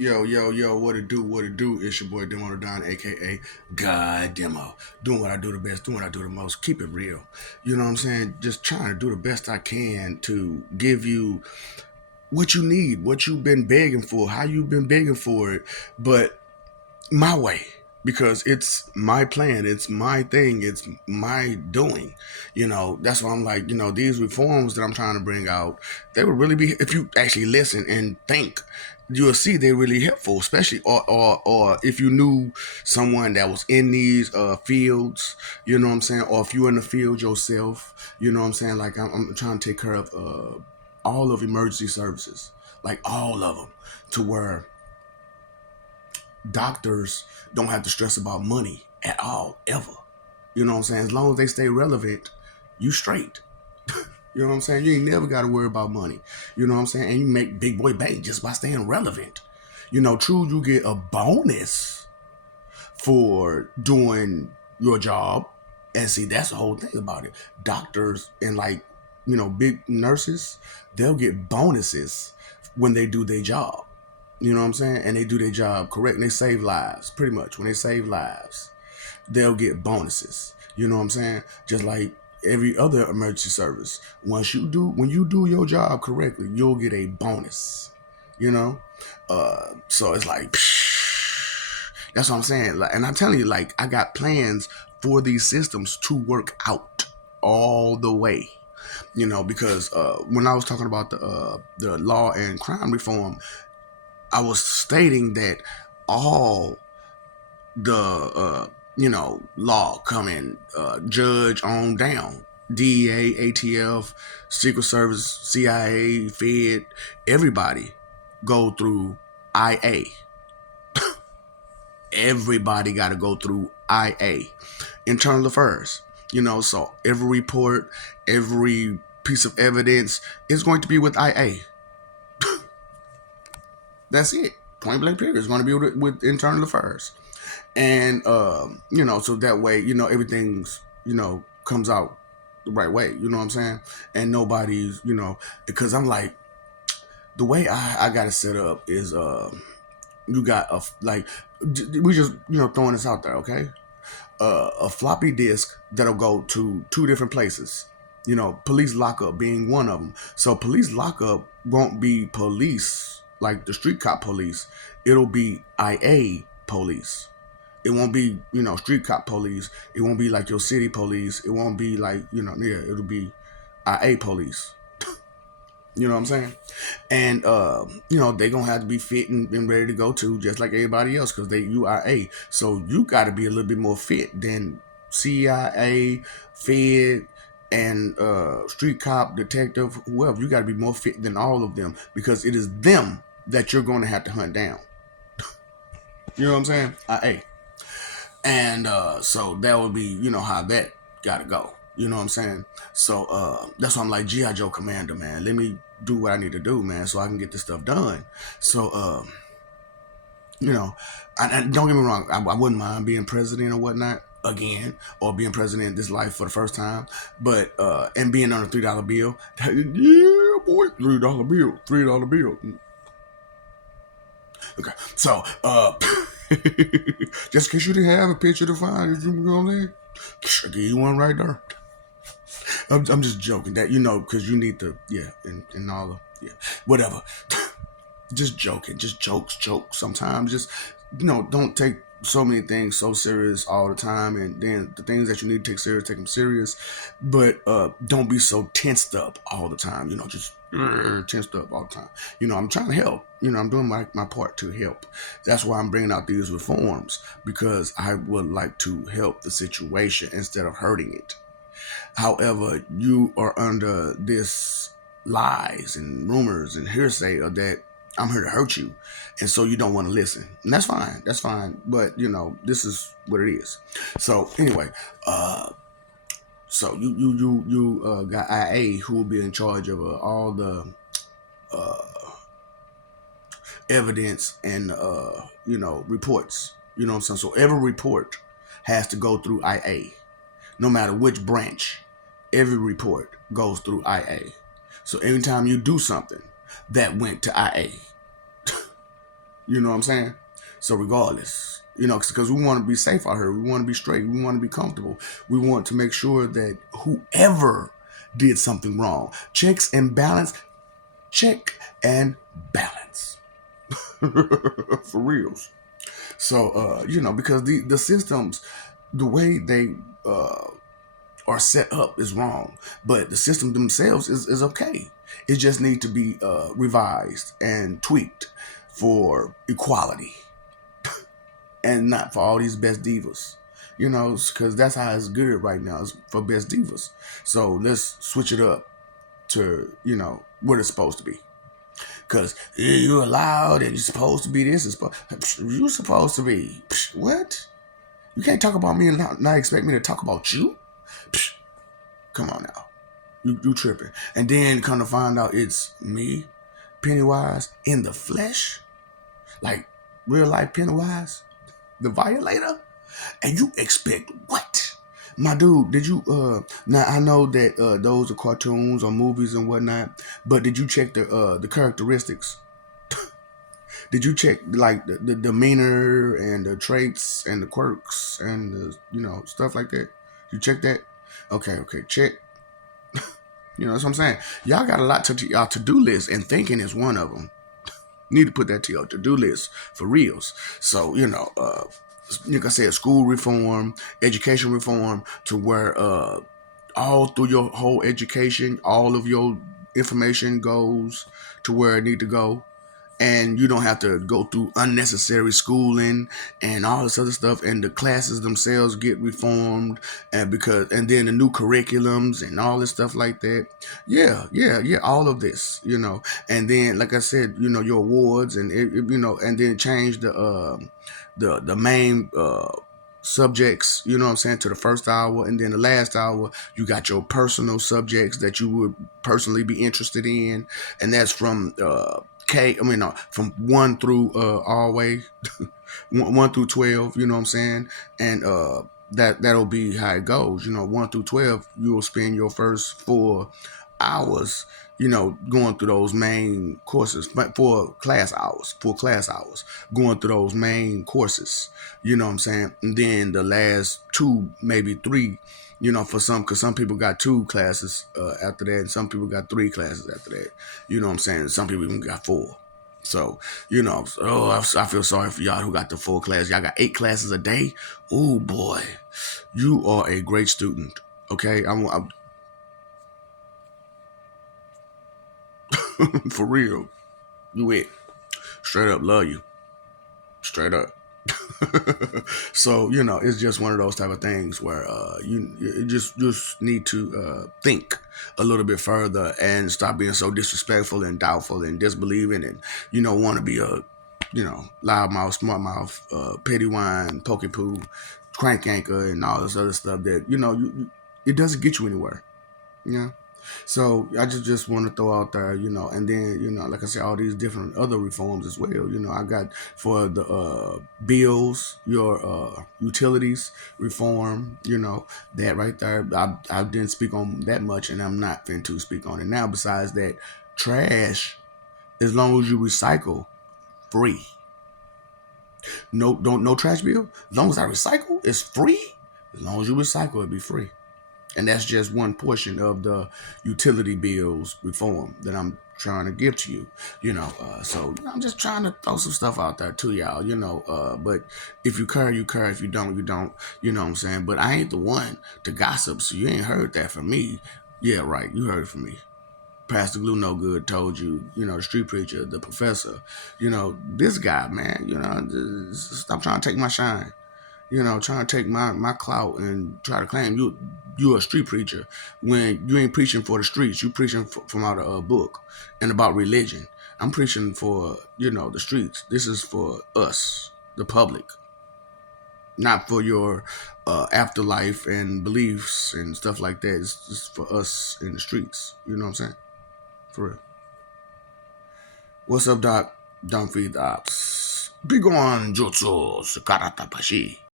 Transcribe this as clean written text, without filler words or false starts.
Yo, what it do? It's your boy Demo Don, aka God Demo. Doing what I do the best, doing what I do the most. Keep it real. You know what I'm saying? Just trying to do the best I can to give you what you need, what you've been begging for, how you've been begging for it, but my way. Because it's my plan, it's my thing, it's my doing. That's why I'm like, these reforms that I'm trying to bring out, they would really be, if you actually listen and think, you'll see they're really helpful, especially or if you knew someone that was in these fields, you know what I'm saying, or if you're in the field yourself, you know what I'm saying. Like I'm trying to take care of all of emergency services, like all of them, to where doctors don't have to stress about money at all, ever. You know what I'm saying? As long as they stay relevant, you straight. You know what I'm saying? You ain't never got to worry about money. You know what I'm saying? And you make big boy bank just by staying relevant. True, you get a bonus for doing your job. And see, that's the whole thing about it. Doctors and big nurses, they'll get bonuses when they do their job. You know what I'm saying? And they do their job correct. And they save lives, pretty much. When they save lives, they'll get bonuses. You know what I'm saying? Just like every other emergency service. When you do your job correctly, you'll get a bonus. You know? So it's like, that's what I'm saying. Like, and I'm telling you, like, I got plans for these systems to work out all the way. Because when I was talking about the law and crime reform, I was stating that all the law coming judge on down, DEA, ATF, Secret Service, CIA, Fed, everybody go through IA. Everybody got to go through IA, internal affairs. So every report, every piece of evidence is going to be with IA. That's it. Point blank period. It's going to be with internal affairs. And, so that way, everything's, comes out the right way. You know what I'm saying? And nobody's, because I'm like, the way I got it set up is, you got we just, throwing this out there, okay? A floppy disk that'll go to two different places. Police lockup being one of them. So police lockup won't be police like the street cop police. It'll be IA police. It won't be, street cop police. It won't be like your city police. It won't be like, it'll be IA police. You know what I'm saying? And, they going to have to be fit and ready to go too, just like everybody else, because you IA. So you got to be a little bit more fit than CIA, Fed, and street cop, detective, whoever. You got to be more fit than all of them, because it is them that you're going to have to hunt down. You know what I'm saying? IA. And so that would be, how that gotta go. You know what I'm saying? So that's why I'm like, G.I. Joe Commander, man. Let me do what I need to do, man, so I can get this stuff done. So, and don't get me wrong, I wouldn't mind being president or whatnot again, or being president in this life for the first time, but and being on a $3 bill. Yeah, boy, $3 bill. Okay, so just in case you didn't have a picture to find, you know what I'm saying? I'll give you one right there. I'm just joking that, because you need to, and all of, whatever. Just joking, just jokes. Sometimes just, don't take so many things so serious all the time, and then the things that you need to take serious, take them serious, but don't be so tensed up all the time, just tensed up all the time. I'm trying to help. I'm doing my part to help. That's why I'm bringing out these reforms, because I would like to help the situation instead of hurting it. However, you are under this lies and rumors and hearsay of that I'm here to hurt you, and so you don't want to listen. And that's fine. That's fine. But this is what it is. So anyway, so you got IA who will be in charge of all the evidence and reports. You know what I'm saying? So every report has to go through IA, no matter which branch. Every report goes through IA. So every time you do something, that went to IA. You know what I'm saying? So regardless, because we want to be safe out here, we want to be straight, we want to be comfortable, we want to make sure that whoever did something wrong, checks and balance, check and balance, for reals. So because the systems, the way they uh, are set up is wrong, but the system themselves is okay. It just need to be revised and tweaked for equality and not for all these best divas. Because that's how it's good right now, is for best divas. So let's switch it up to what it's supposed to be. Because you're allowed and you're supposed to be this. You're supposed to be what? You can't talk about me and not expect me to talk about you. Come on now. You tripping. And then come to find out it's me, Pennywise, in the flesh. Like real life Pennywise, the violator. And you expect what? My dude, did you now I know that those are cartoons or movies and whatnot, but did you check the characteristics? Did you check like the demeanor and the traits and the quirks and the stuff like that? You check that? Okay, check. That's what I'm saying. Y'all got a lot to y'all to-do list, and thinking is one of them. Need to put that to your to-do list for reals. So, like I said, school reform, education reform, to where all through your whole education, all of your information goes to where it need to go, and you don't have to go through unnecessary schooling and all this other stuff, and the classes themselves get reformed, and then the new curriculums and all this stuff like that. Yeah, all of this, and then like I said, your awards and and then change the main subjects, what I'm saying, to the first hour, and then the last hour you got your personal subjects that you would personally be interested in, and that's from from 1 through all the way 1 through 12, you know what I'm saying? And that'll be how it goes. 1 through 12, you'll spend your first 4 hours, going through those main courses, but for class hours, going through those main courses, you know what I'm saying? And then the last 2, maybe 3, for some, because some people got 2 classes after that, and some people got 3 classes after that. You know what I'm saying? Some people even got 4. So, I feel sorry for y'all who got the full class. Y'all got 8 classes a day. Oh boy, you are a great student. Okay, I'm for real. You it. Straight up love you. Straight up. So it's just one of those type of things where you just need to think a little bit further and stop being so disrespectful and doubtful and disbelieving, and want to be a loud mouth, smart mouth, petty wine, pokey poo, crank anchor, and all this other stuff that it doesn't get you anywhere. Yeah. So I just want to throw out there, and then like I said, all these different other reforms as well. I got for the bills, your utilities reform. That right there. I didn't speak on that much, and I'm not fin to speak on it now. Besides that, trash, as long as you recycle, free. No trash bill. As long as I recycle, it's free. As long as you recycle, it'll be free. And that's just one portion of the utility bills reform that I'm trying to give to you. So I'm just trying to throw some stuff out there to y'all. But if you care, you care. If you don't, you don't. You know what I'm saying? But I ain't the one to gossip, so you ain't heard that from me. Yeah, right. You heard it from me. Pastor Glue No Good told you, the street preacher, the professor, this guy, man, just stop trying to take my shine, trying to take my clout and try to claim you a street preacher when you ain't preaching for the streets. You preaching from out of a book and about religion. I'm preaching for the streets. This is for us, the public, not for your afterlife and beliefs and stuff like that. It's just for us in the streets. You know what I'm saying? For real. What's up, Doc? Don't feed the ops. Big on jutsu, Sakarata Pashi.